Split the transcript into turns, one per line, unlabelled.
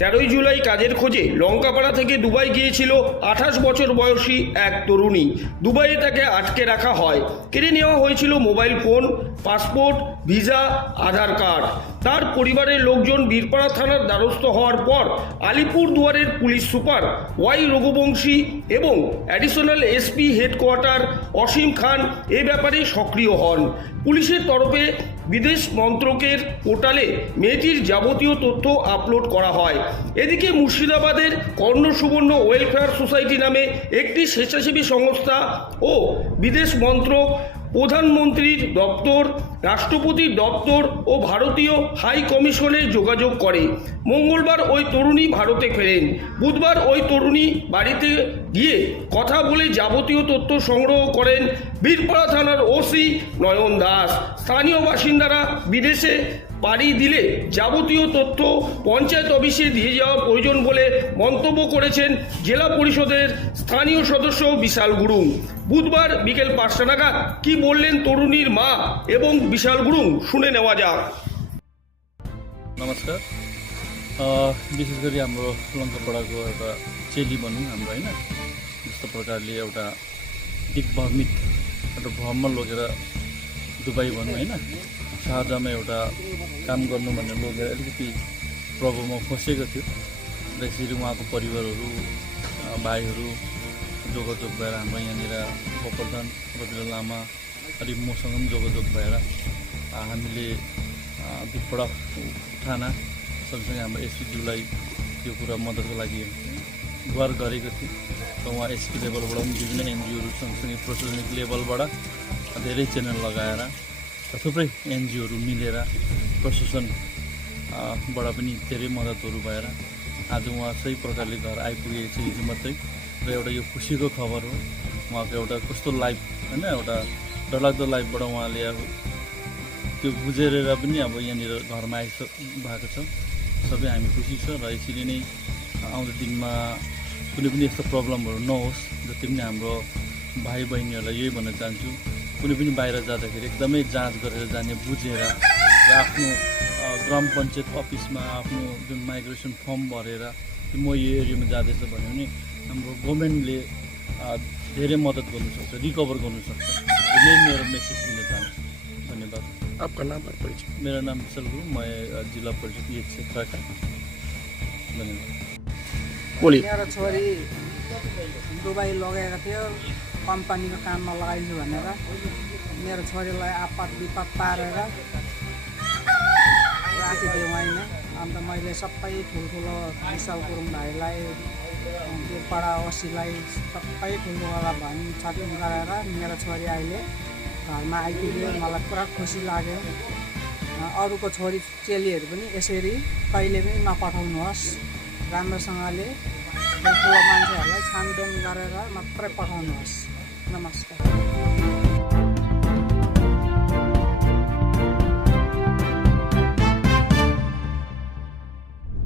তেরোই জুলাই কাজের খোঁজে লঙ্কাপাড়া থেকে দুবাই গিয়েছিল আঠাশ বছর বয়সী এক তরুণী। দুবাইয়ে তাকে আটকে রাখা হয়। কেড়ে নেওয়া হয়েছিল mobile phone, passport visa, Aadhaar card. তার পরিবারের লোকজন বীরপাড়া থানার দ্বারস্থ হওয়ার পর আলিপুর দুয়ারের পুলিশ সুপার ওয়াই রঘুবংশী এবং additional SP headquarter Asim Khan এ ব্যাপারে সক্রিয় হন। পুলিশের তরফে বিদেশ মন্ত্রকের পোর্টালে মেয়েটির যাবতীয় তথ্য আপলোড করা হয়। এদিকে মুর্শিদাবাদের কর্ণ সুবর্ণ ওয়েলফেয়ার সোসাইটি নামে একটি স্বেচ্ছাসেবী সংস্থা ও বিদেশ মন্ত্রক প্রধানমন্ত্রীর দপ্তর, রাষ্ট্রপতির দপ্তর ও ভারতীয় হাই কমিশনে যোগাযোগ করে। মঙ্গলবার ওই তরুণী ভারতে ফেরেন। বুধবার ওই তরুণী বাড়িতে গিয়ে কথা বলে যাবতীয় তথ্য সংগ্রহ করেন। বীরপাড়া থানার ওসি নয়ন দাস। স্থানীয় বাসিন্দারা বিদেশে পাড়ি দিলে যাবতীয় তথ্য পঞ্চায়েত অফিসে দিয়ে যাওয়া প্রয়োজন বলে মন্তব্য করেছেন জেলা পরিষদের স্থানীয় সদস্য বিশাল গুরুং বুধবার বিকেল পাঁচটা নাগাদ কি বললেন তরুণীর মা এবং বিশাল গুরুং শুনে নেওয়া যাক
नमस्कार अ, विशेष गरी हाम्रो लङ्कापाडाको एउटा चेली भनौँ हाम्रो होइन जस्तो प्रकारले एउटा दिग्भ्रमित एउटा भ्रममा लगेर दुबई भनौँ होइन शारजामा एउटा काम गर्नु भनेर लगेर अलिकति प्रभावमा फसेको थियो। र यसरी उहाँको परिवारहरू भाइहरू जोगाजोग भएर हाम्रो यहाँनिर गोवर्धन रविन्द्र लामा अनि मसँग पनि जोगाजोग भएर हामीले बिपडा थाना सँगसँगै हाम्रो एसपिज्यूलाई यो कुरा मद्दतको लागि गुहार गरेको थियो। र उहाँ एसपी लेभलबाट पनि विभिन्न एनजिओहरू सँगसँगै प्रशासनिक लेभलबाट धेरै च्यानल लगाएर थुप्रै एनजिओहरू मिलेर प्रशासन अ, बाट पनि धेरै मद्दतहरू भएर आज उहाँ सही प्रकारले घर आइपुगेको छ हिजो मात्रै। र एउटा यो खुसीको खबर हो। उहाँको एउटा कस्तो लाइफ होइन एउटा डरलाग्दो लाइफबाट उहाँले अब त्यो गुजेरेर पनि अब यहाँनिर घरमा आइसक भएको छ। सबै हामी खुसी छ र यसरी नै आउँदो दिनमा कुनै पनि यस्तो प्रब्लमहरू नहोस् जति पनि हाम्रो भाइ बहिनीहरूलाई यही भन्न चाहन्छु। कुनै पनि बाहिर जाँदाखेरि एकदमै जाँच गरेर जाने बुझेर र आफ्नो ग्राम पञ्चायत अफिसमा आफ्नो जुन माइग्रेसन फर्म भरेर म यो एरियामा जाँदैछ भन्यो भने हाम्रो गभर्मेन्टले धेरै मद्दत गर्नुसक्छ रिकभर गर्नुसक्छ यही मेरो मेसेज दिन चाहन्छु। धन्यवाद।
आपका नाम और परिचय?
मेरा नाम विशल गुरु मैं अ, जिला परिषद ये क्षेत्र का धन्यवाद
मेरो छोरी दुबई लगेको थियो। कम्पनीको काममा लगाइदिन्छु भनेर। मेरो छोरीलाई आपत विपद पारेर राखिदिउँ होइन अन्त मैले सबै ठुल्ठुलो विशाल गुरुङ भाइलाई बिरपाडा ओसीलाई सबै ठुल्ठुलोलाई भन् छटुङ गरेर मेरो छोरी अहिले घरमा आइपुग्यो। मलाई पुरा खुसी लाग्यो। अरूको छोरी चेलीहरू पनि यसरी कहिले पनि नपठाउनुहोस्। राम्रोसँगले ठुल्ठुलो मान्छेहरूलाई छानबिन गरेर मात्रै पठाउनुहोस् नमस्कार